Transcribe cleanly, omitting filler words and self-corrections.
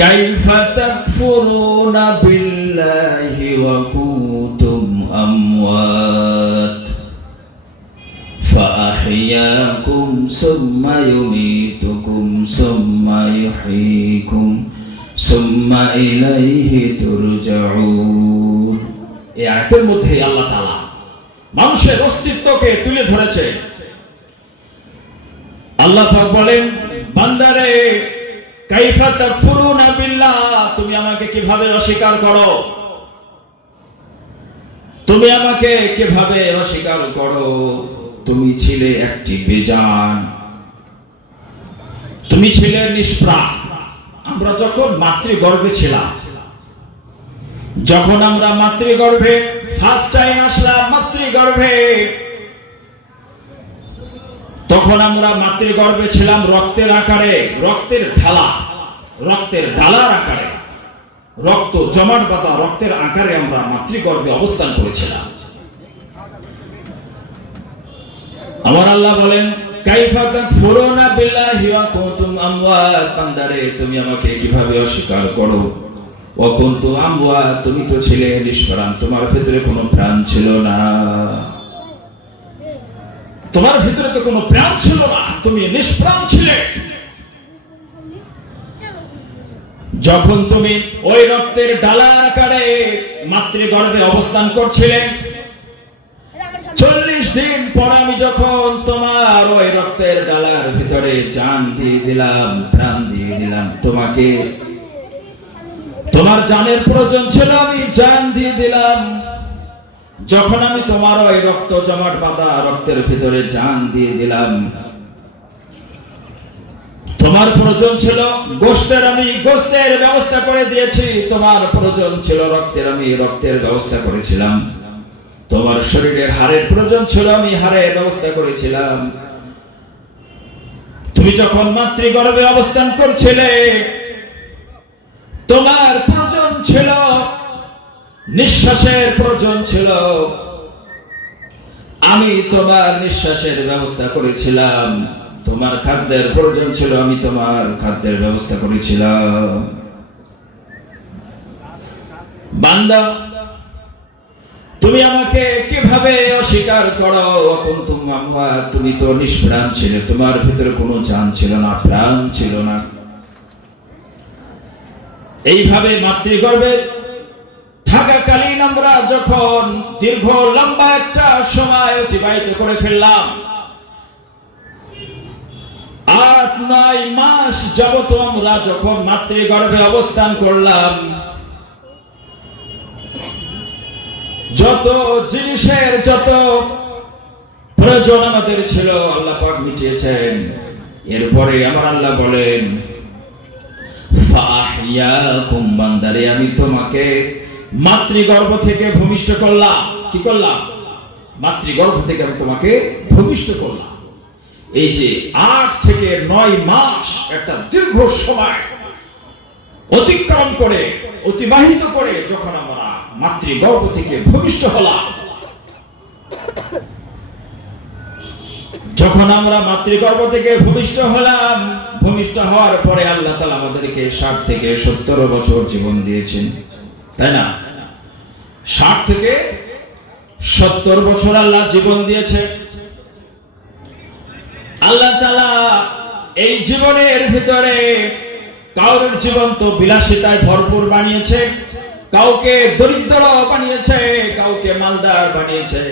কাইফা তাকফুরুনা বিল্লাহি ওয়া কুনতুম আমওয়াত ফাআহইয়াকুম সুম্মা ইউমীতুকুম সুম্মা ইউহয়ীকুম সুম্মা ইলাইহি তুরজাউন। এই আয়াতের মধ্যে আল্লাহ তাআলা মানুষের অস্তিত্বকে তুলে ধরেছে। আল্লাহ পাক বলেন, বান্দারে কাইফা তাকফুরুনা বিল্লাহ, তুমি আমাকে কিভাবে অস্বীকার করো, তুমি আমাকে কিভাবে অস্বীকার করো। তুমি ছিলে একটি বেজান, তুমি ছিলে নিষ্প্রাণ। আমরা যখন মাতৃগর্ভে ছিলাম, যখন আমরা মাতৃগর্ভে ফার্স্ট টাইম আসলাম মাতৃগর্ভে, তখন আমরা মাতৃগর্ভে ছিলাম রক্তের আকারে, রক্তের ঢালার আকারে, রক্ত জমাট বাঁধা রক্তের আকারে আমরা মাতৃগর্ভে অবস্থান করেছিলাম। আমার আল্লাহ বলেন, কাইফা তাকফুরুনা বিল্লাহি ওয়া কুনতুম আমওয়াত, বান্দারে তুমি আমাকে কিভাবে অস্বীকার করো। ওয়া কুনতুম আমওয়াত, তুমি তো ছিলে নিষ্প্রাণ, তোমার ভিতরে কোনো প্রাণ ছিল না, তোমার ভিতরে তো কোনো প্রাণ ছিল না, তুমি নিষ্প্রাণ ছিলে। যখন তুমি ওই রক্তের ডালার আকারে মাতৃগর্ভে অবস্থান করছিলে, 40 দিন পর আমি যখন তোমার ওই রক্তের ডালার ভিতরে জান দিয়ে দিলাম, প্রাণ দিয়ে দিলাম, তোমাকে তোমার জানের প্রয়োজন ছিল, আমি জান দিয়ে দিলাম। যখন আমি তোমার ওই রক্ত জমাট বাঁধা রক্তের ভিতরে জান দিয়ে দিলাম, তোমার প্রয়োজন ছিল গোশতের, আমি গোশতের ব্যবস্থা করে দিয়েছি। তোমার প্রয়োজন ছিল রক্তের, আমি রক্তের ব্যবস্থা করেছিলাম। তোমার শরীরের হাড়ের প্রয়োজন ছিল, আমি হাড়ের ব্যবস্থা করেছিলাম। তুমি যখন মাতৃগর্ভে অবস্থান করছিলে, তোমার প্রয়োজন ছিল নিঃশ্বাসের প্রয়োজন ছিল, আমি তোমার নিঃশ্বাসের ব্যবস্থা করেছিলাম। তোমার খাদ্যের প্রয়োজন ছিল, আমি তোমার খাদ্যের ব্যবস্থা করেছিলাম। বান্দা, তুমি আমাকে কিভাবে অস্বীকার করো। কুনতুম আমওয়াত, তুমি তো নিষ্প্রাণ ছিলে, তোমার ভিতরে কোনো জান ছিল না, প্রাণ ছিল না। এইভাবে মাতৃগর্ভে থাকাকালীন আমরা যখন দীর্ঘ লম্বা একটা সময় অতিবাহিত করে ফেললাম, 8-9 মাস যাবত আমরা যখন মাতৃগর্ভে অবস্থান করলাম, যত জিনিসের যত প্রয়োজন আমাদের ছিল আল্লাহ পাক মিটিয়েছেন। এরপরে আমার আল্লাহ বলেন, ফাহিয়াকুম, বান্দারে আমি তোমাকে মাতৃগর্ভ থেকে ভূমিষ্ঠ করলাম। কি করলাম? মাতৃগর্ভ থেকে আমি তোমাকে ভূমিষ্ঠ করলাম। এই যে 8 থেকে 9 মাস একটা দীর্ঘ সময় অতিক্রম করে অতিবাহিত করে যখন আমরা মাতৃগর্ভ থেকে ভূমিষ্ঠ হলাম, যখন আমরা মাতৃগর্ভ থেকে ভূমিষ্ঠ হলাম, ভূমিষ্ঠ হওয়ার পরে আল্লাহ তাআলা আমাদেরকে 60 থেকে 70 বছর জীবন দিয়েছেন, তাই না? 60 থেকে 70 বছর আল্লাহ জীবন দিয়েছে। আল্লাহ তাআলা এই জীবনের ভিতরে কাউর জীবন তো বিলাসিতায় ভরপুর বানিয়েছে, কাউকে দরিদ্র বানিয়েছে, কাউকে মালদার বানিয়েছে,